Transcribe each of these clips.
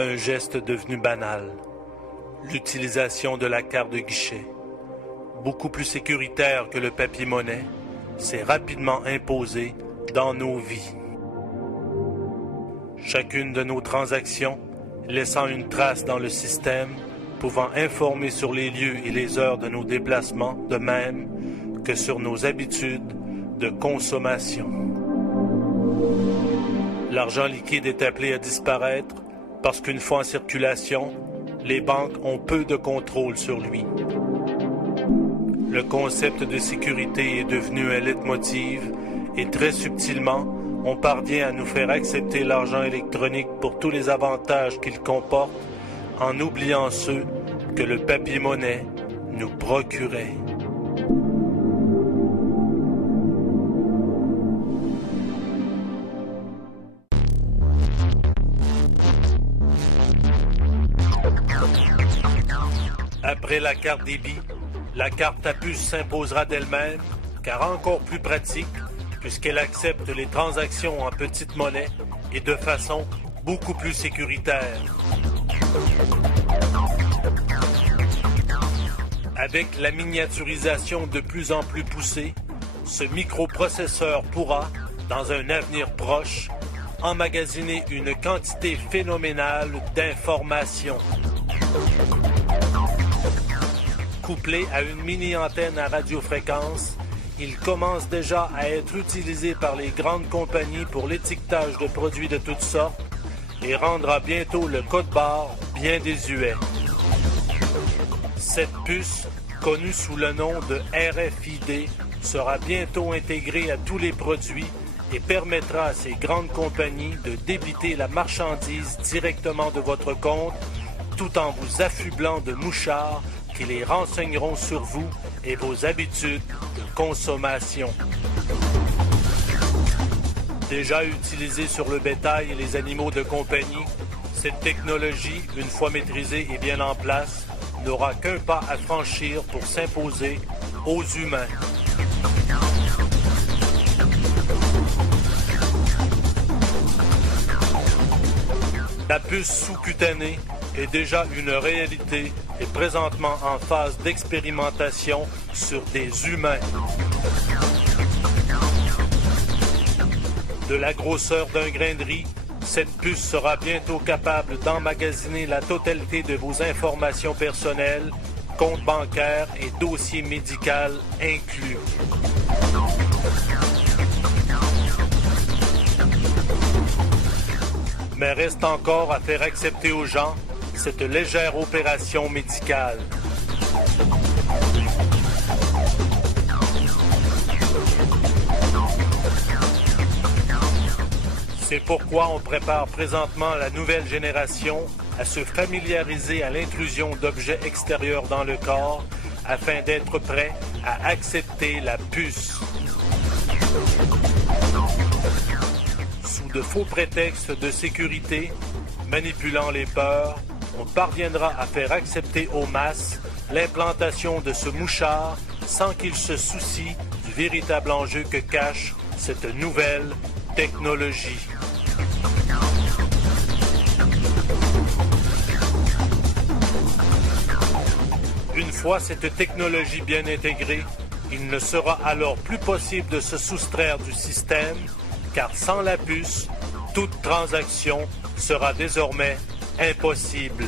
Un geste devenu banal. L'utilisation de la carte de guichet, beaucoup plus sécuritaire que le papier-monnaie, s'est rapidement imposée dans nos vies. Chacune de nos transactions laissant une trace dans le système, pouvant informer sur les lieux et les heures de nos déplacements, de même que sur nos habitudes de consommation. L'argent liquide est appelé à disparaître parce qu'une fois en circulation, les banques ont peu de contrôle sur lui. Le concept de sécurité est devenu un leitmotiv et très subtilement, on parvient à nous faire accepter l'argent électronique pour tous les avantages qu'il comporte en oubliant ceux que le papier-monnaie nous procurait. Après la carte débit, la carte à puce s'imposera d'elle-même, car encore plus pratique, puisqu'elle accepte les transactions en petite monnaie et de façon beaucoup plus sécuritaire. Avec la miniaturisation de plus en plus poussée, ce microprocesseur pourra, dans un avenir proche, emmagasiner une quantité phénoménale d'informations. Couplé à une mini-antenne à radiofréquence, il commence déjà à être utilisé par les grandes compagnies pour l'étiquetage de produits de toutes sortes et rendra bientôt le code-barre bien désuet. Cette puce, connue sous le nom de RFID, sera bientôt intégrée à tous les produits et permettra à ces grandes compagnies de débiter la marchandise directement de votre compte tout en vous affublant de mouchards qui les renseigneront sur vous et vos habitudes de consommation. Déjà utilisée sur le bétail et les animaux de compagnie, cette technologie, une fois maîtrisée et bien en place, n'aura qu'un pas à franchir pour s'imposer aux humains. La puce sous-cutanée est déjà une réalité et présentement en phase d'expérimentation sur des humains. De la grosseur d'un grain de riz, cette puce sera bientôt capable d'emmagasiner la totalité de vos informations personnelles, comptes bancaires et dossiers médicaux inclus. Mais reste encore à faire accepter aux gens cette légère opération médicale. C'est pourquoi on prépare présentement la nouvelle génération à se familiariser à l'intrusion d'objets extérieurs dans le corps afin d'être prêt à accepter la puce. Sous de faux prétextes de sécurité, manipulant les peurs, on parviendra à faire accepter aux masses l'implantation de ce mouchard sans qu'ils se soucient du véritable enjeu que cache cette nouvelle technologie. Une fois cette technologie bien intégrée, il ne sera alors plus possible de se soustraire du système, car sans la puce, toute transaction sera désormais impossible.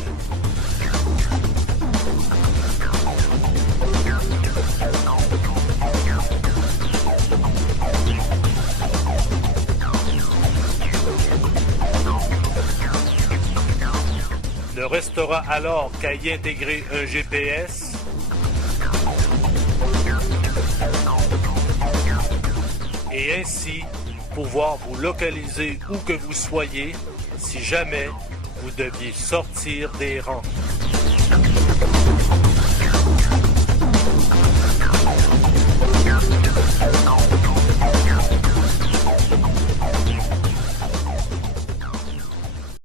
Ne restera alors qu'à y intégrer un GPS et ainsi pouvoir vous localiser où que vous soyez si jamais vous deviez sortir des rangs.